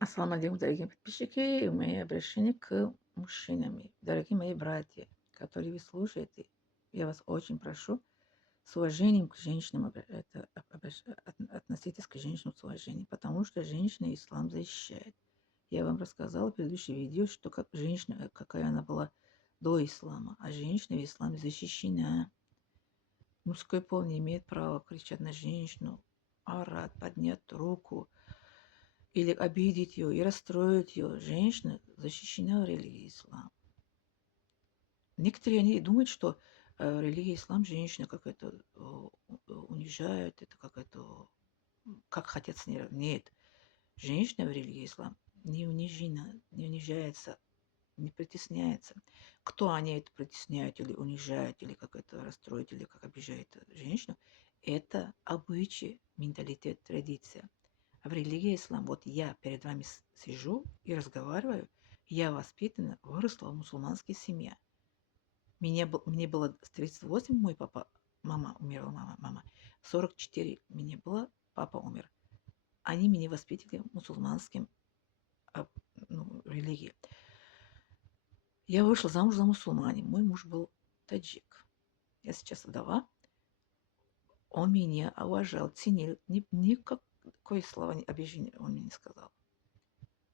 Ассаламу алейкум, дорогие подписчики, и мои обращения к мужчинам. Дорогие мои братья, которые вы слушаете, я вас очень прошу с уважением к женщинам относитесь к женщинам с уважением, потому что женщина ислам защищает. Я вам рассказала в предыдущем видео, что как женщина, какая она была до ислама, а женщина в исламе защищена. Мужской пол не имеет права кричать на женщину, орать, поднять руку, или обидеть ее и расстроить ее. Женщина защищена в религии ислам. Некоторые они думают, что религия ислам женщина как это унижает, это как это, как хотят с ней. Нет, женщина в религии ислам не унижена, не унижается, не притесняется. Кто они это притесняют или унижают, или как это расстроить, или как обижает женщину, это обычай, менталитет, традиция. А в религии ислам, вот я перед вами сижу и разговариваю, я воспитана, выросла в мусульманской семье. Мне было 38, мой папа, мама умерла, мама. 44 мне было, папа умер. Они меня воспитали в мусульманском религии. Я вышла замуж за мусульманин. Мой муж был таджик. Я сейчас вдова. Он меня уважал, ценил. Никакое слово обижения он мне не сказал.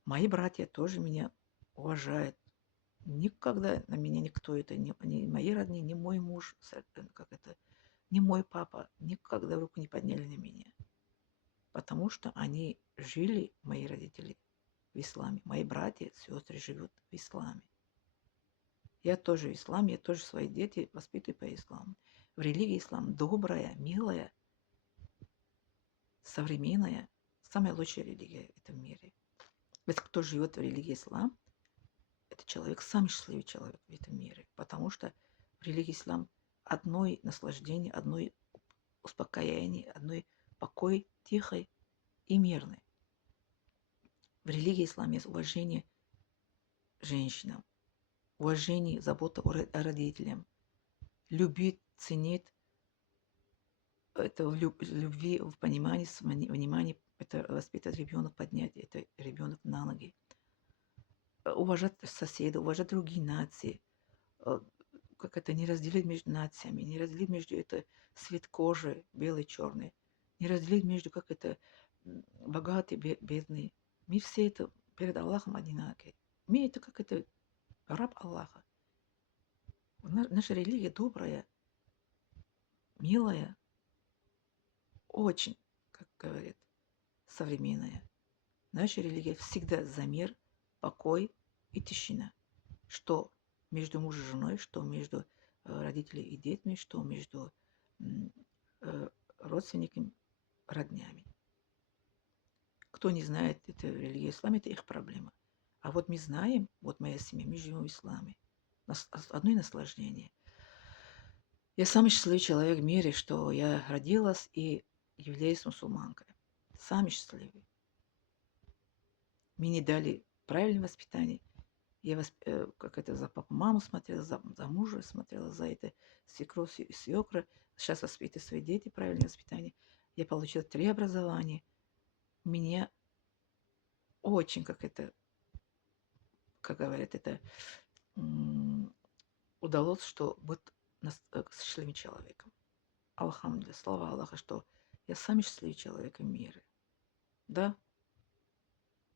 Мои братья тоже меня уважают. Никогда на меня никто это, ни мои родные, ни мой муж, как это, ни мой папа, никогда руку не подняли на меня. Потому что они жили, мои родители, в исламе. Мои братья, сестры живут в исламе. Я тоже в исламе, я тоже свои дети воспитываю по исламу. В религии ислам добрая, милая, современная, самая лучшая религия в этом мире. Ведь кто живет в религии ислам, это человек, самый счастливый человек в этом мире. Потому что в религии ислам одной наслаждение, одной успокоение, одной покой тихой и мирный. В религии ислам есть уважение женщинам, уважение, забота о родителям, любит, ценит, это в любви, в понимании, внимании, это воспитать ребенок, поднять это ребенок на ноги, уважать соседа, уважать другие нации, э, как это, не разделить между нациями, не разделить между это цвет кожи, белый, черный, не разделить между, как это, богатый, бедный. Мы все это перед Аллахом одинаковые. Мы это, как это, раб Аллаха. Наша религия добрая, милая, очень, как говорят, современная. Наша религия всегда за мир, покой и тишина. Что между мужем и женой, что между родителями и детьми, что между э, родственниками, роднями. Кто не знает это религия ислам, это их проблема. А вот мы знаем, вот моя семья, мы живем в исламе. Одно наслаждение. Я самый счастливый человек в мире, что я родилась и являюсь мусульманкой. Самый счастливый. Мне не дали правильное воспитание. Я как это, за папу, маму смотрела, за мужа смотрела, за это свекровь и свекра. Сейчас воспитываю свои дети, правильное воспитание. Я получила 3 образования. Мне очень, как это, как говорят, это удалось, что быть счастливым человеком. Алхамдулилля, слава Аллаха, что я самый счастливый человек в мире. Да,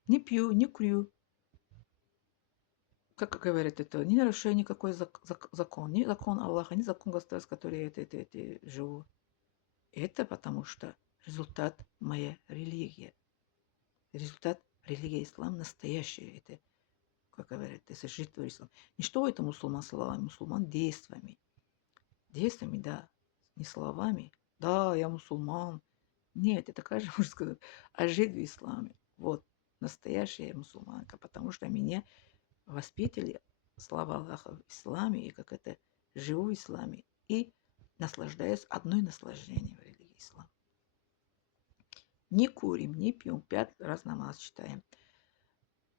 не пью, не курю. Как говорят, это не нарушаю никакой закон. Ни закон Аллаха, ни закон государств, которые это живу. Это потому что результат моя религия. Результат религии ислам настоящий. Это, как говорят, это житвый ислам. Не что это мусульман словами, мусульман действиями. Действиями, да, не словами. Да, я мусульман. Нет, это каждый может сказать. А жить в исламе. Вот, настоящая мусульманка. Потому что меня воспитали, слава Аллаху, в исламе. И как это, живу в исламе. И наслаждаюсь одной наслаждением в религии ислам. Не курим, не пьем, 5 раз намаз читаем.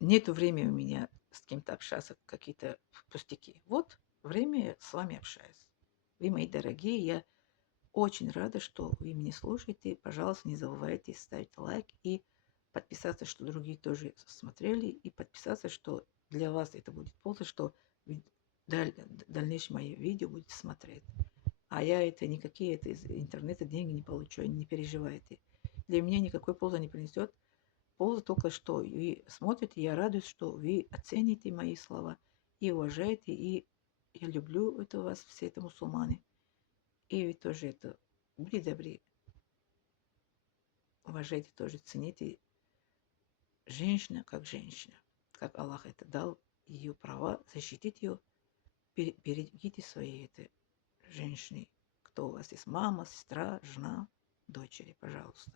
Нету времени у меня с кем-то общаться, какие-то пустяки. Вот время я с вами общаюсь. Вы мои дорогие, я очень рада, что вы меня слушаете. Пожалуйста, не забывайте ставить лайк и подписаться, что другие тоже смотрели, и подписаться, что для вас это будет польза, что вы дальнейшее мои видео будете смотреть. А я это никакие это из интернета деньги не получу, не переживайте. Для меня никакой пользы не принесет. Польза только, что вы смотрите, я радуюсь, что вы оцените мои слова и уважаете, и я люблю это вас, все это мусульмане. И вы тоже это, будьте добры, уважайте тоже, цените женщину как женщина, как Аллах это дал, ее права, защитить ее, берегите свои это женщины, кто у вас есть, мама, сестра, жена, дочери, пожалуйста.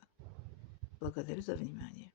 Благодарю за внимание.